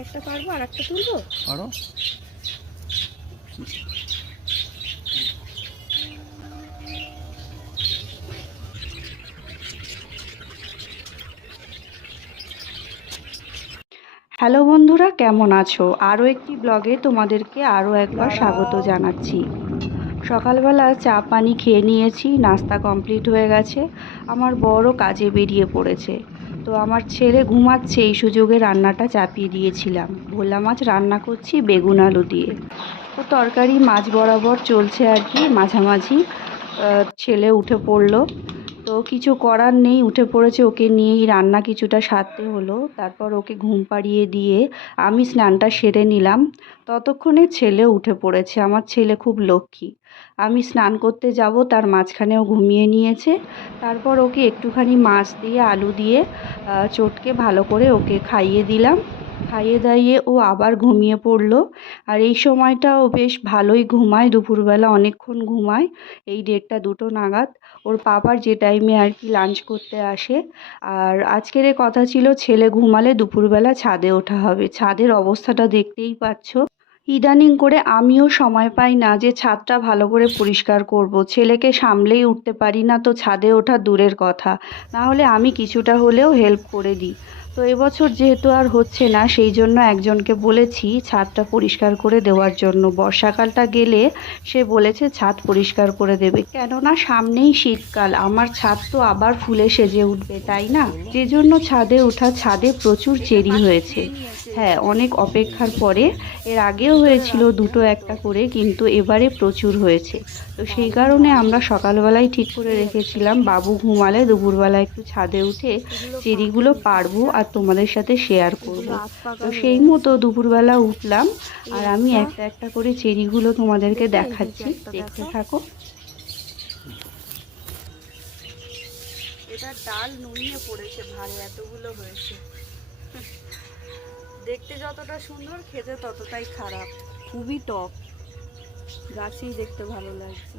একটা পারব আর একটা তুলবো? পারো। হ্যালো বন্ধুরা কেমন আছো? আরও একটি ব্লগে তোমাদেরকে আরও একবার স্বাগত জানাচ্ছি। সকালবেলা চা পানি খেয়ে নিয়েছি নাস্তা কমপ্লিট হয়ে গেছে। আমার বড় কাজে বেরিয়ে পড়েছে। তো আমার ছেলে ঘুমাচ্ছে, এই সুযোগে রান্নাটা চাপিয়ে দিয়েছিলাম। ভোলা মাছ রান্না করছি বেগুন আলু দিয়ে। তো তরকারি মাছ বরাবর চলছে আর কি, মাঝামাঝি। ছেলে উঠে পড়ল। তো কিছু করার নেই, উঠে পড়েছে ওকে নিয়েই, রান্না কিছুটা সারতে হলো। তারপর ওকে ঘুম পাড়িয়ে দিয়ে আমি স্নানটা সেরে নিলাম। ততক্ষণে ছেলে উঠে পড়েছে, আমার ছেলে খুব লক্ষ্মী। আমি স্নান করতে যাব, তার মাঝখানেও ঘুমিয়ে নিয়েছে। তারপর ওকে একটুখানি মাছ দিয়ে, আলু দিয়ে চটকে ভালো করে ওকে খাইয়ে দিলাম। খাইয়ে দাইয়ে ও আবার ঘুমিয়ে পড়ল। আর এই সময়টা ও বেশ ভালোই ঘুমায়, দুপুরবেলা অনেকক্ষণ ঘুমায়, এই দেড়টা দুটো নাগাদ। ওর পাপার যে টাইমে আর কি লাঞ্চ করতে আসে। আর আজকের এ কথা ছিল, ছেলে ঘুমালে দুপুরবেলা ছাদে ওঠা হবে। ছাদের অবস্থাটা দেখতেই পাচ্ছ। ইদানিং করে আমিও সময় পাই না যে ছাদটা ভালো করে পরিষ্কার করব। ছেলেকে সামলেই উঠতে পারি না, তো ছাদে ওঠা দূরের কথা। না হলে আমি কিছুটা হলেও হেল্প করে দিই। তো এবছর যেহেতু আর হচ্ছে না, সেই জন্য একজনকে বলেছি ছাদটা পরিষ্কার করে দেওয়ার জন্য। বর্ষাকালটা গেলে সে বলেছে ছাদ পরিষ্কার করে দেবে। কেননা সামনেই শীতকাল, আমার ছাদ তো আবার ফুলে সেজে উঠবে, তাই না? যে জন্য ছাদে ওঠা ছাদে প্রচুর চেরি হয়েছে। হ্যাঁ অনেক অপেক্ষার পরে, এর আগেও হয়েছিল দুটো একটা করে, কিন্তু এবারে প্রচুর হয়েছে। তো সেই কারণে আমরা সকালবেলায় ঠিক করে রেখেছিলাম, বাবু ঘুমালে দুপুরবেলা একটু ছাদে উঠে চেরিগুলো পারব আর তোমাদের সাথে শেয়ার করব। তো সেই মতো দুপুরবেলা উঠলাম আর আমি একটা একটা করে চেরিগুলো তোমাদেরকে দেখাচ্ছি। দেখতে থাকো। এটা ডাল নুনিয়ে পড়েছে ভারে এতগুলো হয়েছে। দেখতে যতটা সুন্দর খেতে ততটাই খারাপ। খুবই টক। গাছেই দেখতে ভালো লাগছে।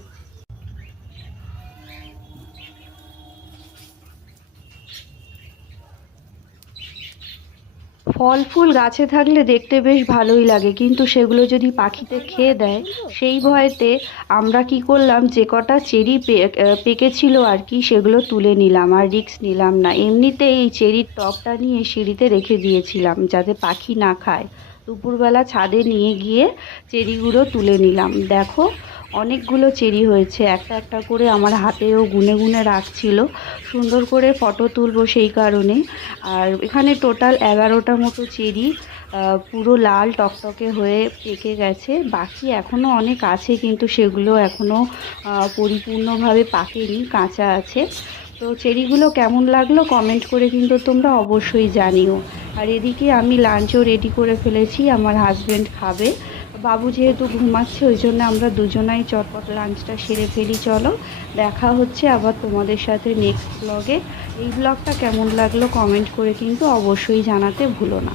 ফল ফুল গাছে থাকলে দেখতে বেশ ভালোই লাগে, কিন্তু সেগুলো যদি পাখিতে খেয়ে দেয়, সেই ভয়েতে আমরা কি করলাম, যে কটা চেরি পেকেছিল আর কি, সেগুলো তুলে নিলাম আর রিক্স নিলাম না। এমনিতে এই চেরির টপটা নিয়ে সিঁড়িতে রেখে দিয়েছিলাম যাতে পাখি না খায়। দুপুরবেলা ছাদে নিয়ে গিয়ে চেরিগুলো তুলে নিলাম। দেখো, অনেকগুলো চেরি হয়েছে। একটা একটা করে আমার হাতেও গুনে গুনে রাখছিল। সুন্দর করে ফটো তুলবো সেই কারণে। আর এখানে টোটাল এগারোটা মতো চেরি পুরো লাল টকটকে হয়ে পেকে গেছে। বাকি এখনও অনেক আছে, কিন্তু সেগুলো এখনও পরিপূর্ণভাবে পাকেনি, কাঁচা আছে। তো চেরিগুলো কেমন লাগল কমেন্ট করে কিন্তু তোমরা অবশ্যই জানিও। আর এদিকে আমি লাঞ্চও রেডি করে ফেলেছি, আমার হাজব্যান্ড খাবে। বাবু যেহেতু ঘুমাচ্ছে, ওই জন্য আমরা দুজনাই চটপট লাঞ্চটা সেরে ফেলি, চলো। দেখা হচ্ছে আবার তোমাদের সাথে নেক্সট ব্লগে এই ব্লগটা কেমন লাগল কমেন্ট করে কিন্তু অবশ্যই জানাতে ভুলো না।